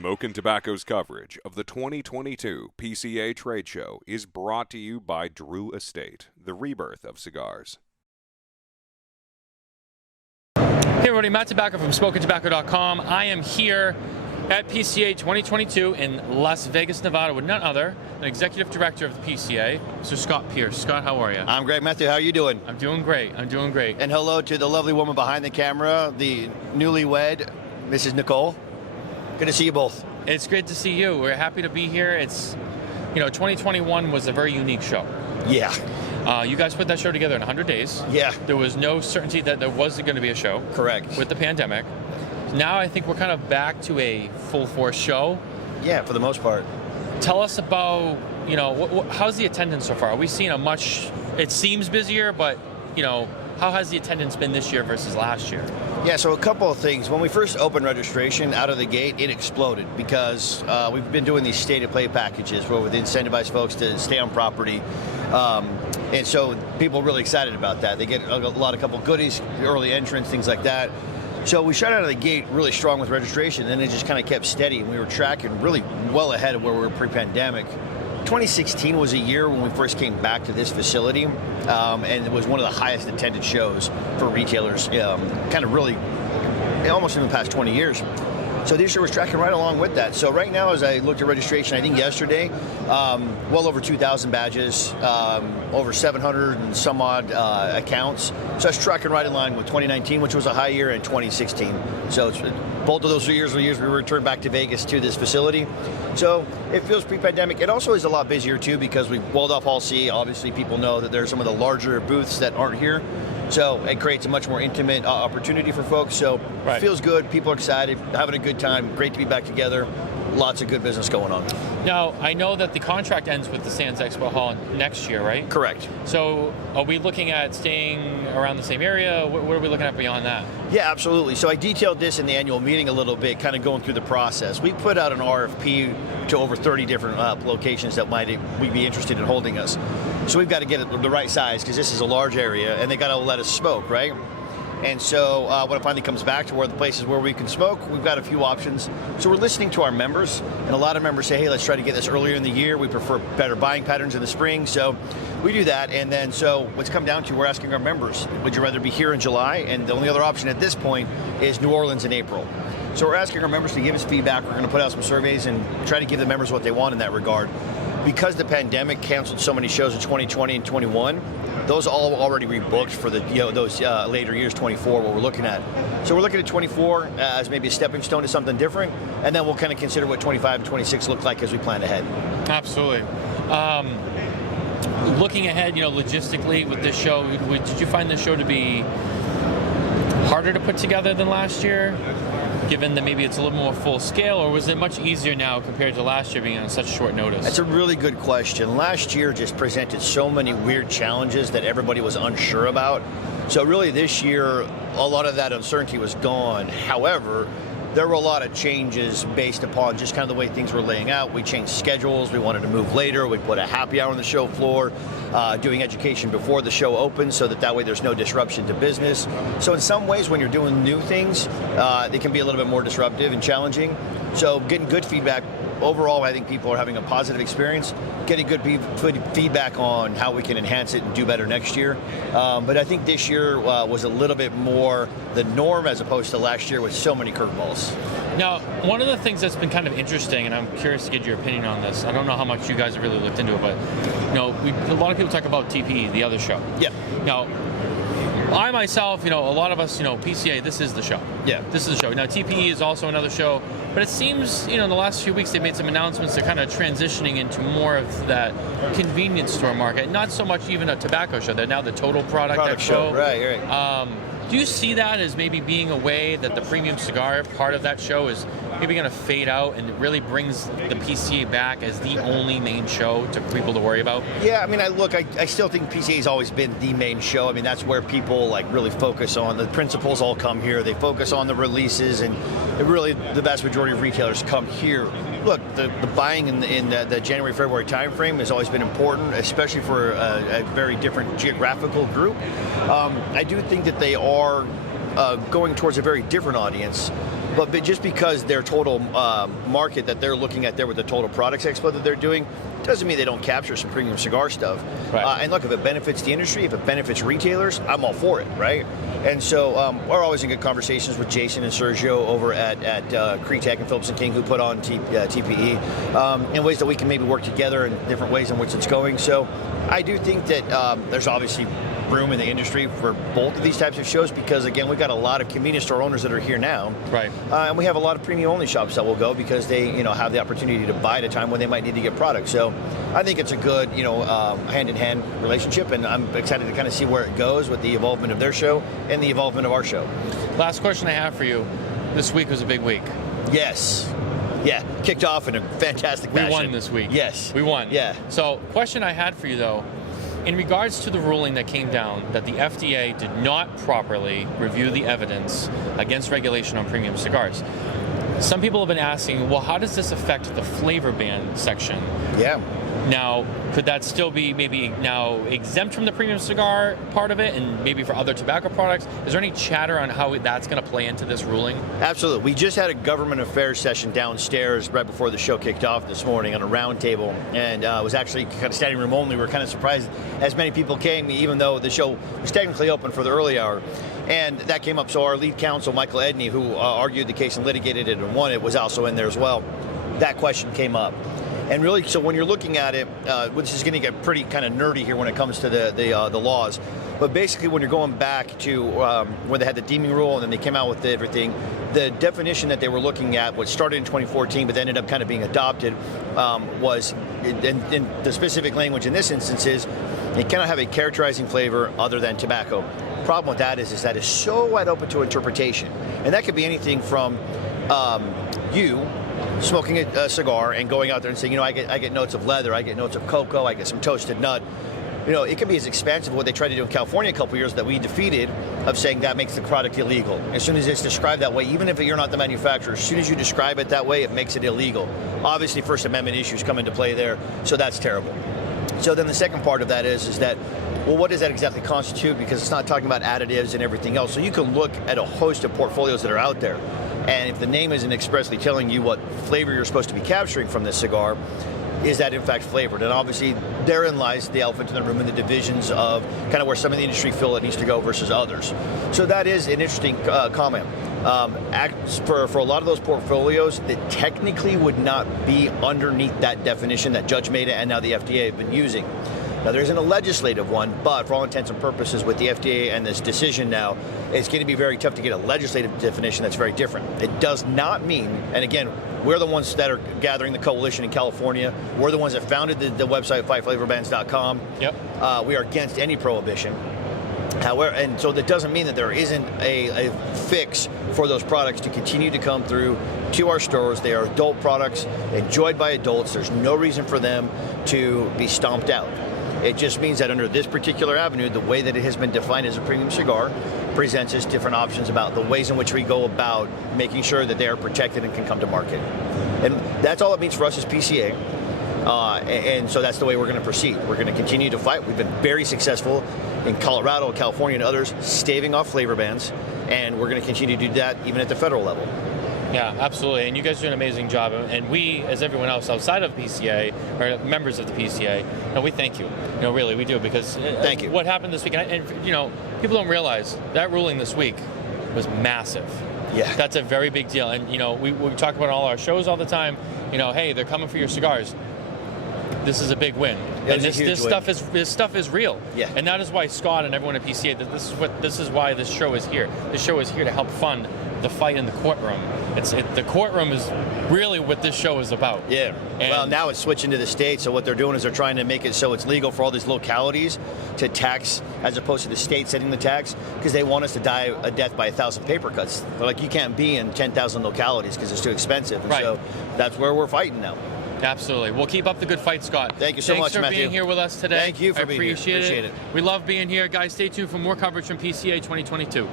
Smokin Tobacco's coverage of the 2022 PCA trade show is brought to you by Drew Estate, the rebirth of cigars. Hey everybody, Matt Tabacco from SmokinTobacco.com. I am here at PCA 2022 in Las Vegas, Nevada with none other than Executive Director of the PCA, Mr. Scott Pearce. Scott, how are you? I'm great, Matthew. How are you doing? I'm doing great. I'm doing great. And hello to the lovely woman behind the camera, the newlywed, Mrs. Nicole. Good to see you both. It's great to see you. We're happy to be here. It's, 2021 was a very unique show. Yeah. You guys put that show together in 100 days. Yeah. There was no certainty that there wasn't going to be a show. Correct. With the pandemic. Now I think we're kind of back to a full force show. Yeah, for the most part. Tell us about, how's the attendance so far? Are we seeing it seems busier, but, how has the attendance been this year versus last year? Yeah, so a couple of things. When we first opened registration out of the gate, it exploded because we've been doing these state-of-play packages where we incentivize folks to stay on property. And so people are really excited about that. They get a couple goodies, early entrance, things like that. So we shot out of the gate really strong with registration, and then it just kind of kept steady, and we were tracking really well ahead of where we were pre-pandemic. 2016 was a year when we first came back to this facility, and it was one of the highest attended shows for retailers, kind of really almost in the past 20 years. So this year was tracking right along with that. So right now, as I looked at registration, I think yesterday, well over 2,000 badges, over 700 and some odd accounts. So it's tracking right in line with 2019, which was a high year, and 2016. So it's, both of those years were years we returned back to Vegas to this facility. So it feels pre-pandemic. It also is a lot busier too because we've walled off Hall C. Obviously, people know that there's some of the larger booths that aren't here. So it creates a much more intimate opportunity for folks. So It feels good. People are excited, having a good time. Great to be back together. Lots of good business going on. Now, I know that the contract ends with the Sands Expo Hall next year, right? Correct. So are we looking at staying around the same area? What are we looking at beyond that? Yeah, absolutely. So I detailed this in the annual meeting a little bit, kind of going through the process. We put out an RFP to over 30 different locations that we'd be interested in holding us. So we've got to get it the right size because this is a large area, and they got to let us smoke, right? And so when it finally comes back to where the places where we can smoke, we've got a few options. So we're listening to our members, and a lot of members say, hey, let's try to get this earlier in the year. We prefer better buying patterns in the spring. So we do that. And then so what's come down to, we're asking our members, would you rather be here in July? And the only other option at this point is New Orleans in April. So we're asking our members to give us feedback. We're going to put out some surveys and try to give the members what they want in that regard. Because the pandemic canceled so many shows in 2020 and 21, those all already rebooked for the those later years, 24, what we're looking at. So we're looking at 24 as maybe a stepping stone to something different, and then we'll kind of consider what 25 and 26 look like as we plan ahead. Absolutely. Looking ahead, logistically with this show, did you find this show to be harder to put together than last year? Given that maybe it's a little more full scale, or was it much easier now compared to last year being on such short notice? That's a really good question. Last year just presented so many weird challenges that everybody was unsure about. So really this year, a lot of that uncertainty was gone. However, there were a lot of changes based upon just kind of the way things were laying out. We changed schedules. We wanted to move later. We put a happy hour on the show floor, doing education before the show opens so that way there's no disruption to business. So in some ways, when you're doing new things, they can be a little bit more disruptive and challenging. So getting good feedback. Overall, I think people are having a positive experience, getting good feedback on how we can enhance it and do better next year. But I think this year was a little bit more the norm as opposed to last year with so many curveballs. Now, one of the things that's been kind of interesting, and I'm curious to get your opinion on this, I don't know how much you guys have really looked into it, but a lot of people talk about TPE, the other show. Yeah. Now, I myself, a lot of us, PCA, this is the show. Yeah. This is the show. Now, TPE is also another show, but it seems, in the last few weeks, they made some announcements. They're kind of transitioning into more of that convenience store market. Not so much even a tobacco show. They're now the total product show. Right. Do you see that as maybe being a way that the premium cigar part of that show is maybe going to fade out and it really brings the PCA back as the only main show to people to worry about? Yeah, I still think PCA has always been the main show. That's where people really focus on. The principals all come here. They focus on the releases, and really the vast majority of retailers come here. Look, the buying in the January, February timeframe has always been important, especially for a very different geographical group. I do think that they are going towards a very different audience. but just because their total market that they're looking at there with the Total Products Expo that they're doing doesn't mean they don't capture some premium cigar stuff. Right. And look, if it benefits the industry, if it benefits retailers, I'm all for it, right? And so we're always in good conversations with Jason and Sergio over at Cretek and Phillips & King, who put on TPE, in ways that we can maybe work together in different ways in which it's going. So I do think that there's obviously room in the industry for both of these types of shows, because again, we've got a lot of convenience store owners that are here now, right? And we have a lot of premium only shops that will go because they have the opportunity to buy at a time when they might need to get products. So I think it's a good hand-in-hand relationship, and I'm excited to kind of see where it goes with the involvement of their show and the involvement of our show. Last question I have for you: this week was a big week. Yes. Yeah, kicked off in a fantastic fashion. We won this week. Yes. We won. Yeah. So, question I had for you though, in regards to the ruling that came down that the FDA did not properly review the evidence against regulation on premium cigars, some people have been asking, well, how does this affect the flavor ban section? Yeah. Now, could that still be maybe now exempt from the premium cigar part of it, and maybe for other tobacco products? Is there any chatter on how that's going to play into this ruling? Absolutely. We just had a government affairs session downstairs right before the show kicked off this morning on a round table, and it was actually kind of standing room only. We were kind of surprised as many people came, even though the show was technically open for the early hour. And that came up, so our lead counsel, Michael Edney, who argued the case and litigated it and won it, was also in there as well. That question came up. And really, so when you're looking at it, this is going to get pretty kind of nerdy here when it comes to the laws. But basically, when you're going back to when they had the deeming rule and then they came out with everything, the definition that they were looking at, what started in 2014 but ended up kind of being adopted, was, in the specific language in this instance is, it cannot have a characterizing flavor other than tobacco. Problem with that is that it's so wide open to interpretation. And that could be anything from you smoking a cigar and going out there and saying, I get notes of leather, I get notes of cocoa, I get some toasted nut. It could be as expansive what they tried to do in California a couple years that we defeated, of saying that makes the product illegal. As soon as it's described that way, even if you're not the manufacturer, as soon as you describe it that way, it makes it illegal. Obviously, First Amendment issues come into play there, so that's terrible. So then the second part of that is that, well, what does that exactly constitute? Because it's not talking about additives and everything else. So you can look at a host of portfolios that are out there. And if the name isn't expressly telling you what flavor you're supposed to be capturing from this cigar, is that in fact flavored? And obviously therein lies the elephant in the room and the divisions of kind of where some of the industry feel it needs to go versus others. So that is an interesting comment. For a lot of those portfolios that technically would not be underneath that definition that Judge Maida and now the FDA have been using. Now, there isn't a legislative one, but for all intents and purposes with the FDA and this decision now, it's going to be very tough to get a legislative definition that's very different. It does not mean, and again, we're the ones that are gathering the coalition in California. We're the ones that founded the website, fightflavorbans.com. Yep. We are against any prohibition. However, and so that doesn't mean that there isn't a fix for those products to continue to come through to our stores. They are adult products enjoyed by adults. There's no reason for them to be stomped out. It just means that under this particular avenue, the way that it has been defined as a premium cigar presents us different options about the ways in which we go about making sure that they are protected and can come to market. And that's all it means for us as PCA. And so that's the way we're going to proceed. We're going to continue to fight. We've been very successful in Colorado, California, and others, staving off flavor bans, and we're going to continue to do that even at the federal level. Yeah, absolutely. And you guys do an amazing job. And we, as everyone else outside of PCA, or members of the PCA, we thank you. Really, we do, because thank you. What happened this week, and people don't realize that ruling this week was massive. Yeah. That's a very big deal. And, we talk about all our shows all the time, hey, they're coming for your cigars. This is a big win. And this stuff is real. Yeah. And that is why Scott and everyone at PCA, this is why this show is here. This show is here to help fund the fight in the courtroom. The courtroom is really what this show is about. Yeah. Well, now it's switching to the state, so what they're doing is they're trying to make it so it's legal for all these localities to tax as opposed to the state setting the tax, because they want us to die a death by 1,000 paper cuts. They're like, you can't be in 10,000 localities because it's too expensive. And right. So that's where we're fighting now. Absolutely. We'll keep up the good fight, Scott. Thank you so much, Matthew. Thanks for being here with us today. Thank you for being here. Appreciate it. We love being here. Guys, stay tuned for more coverage from PCA 2022.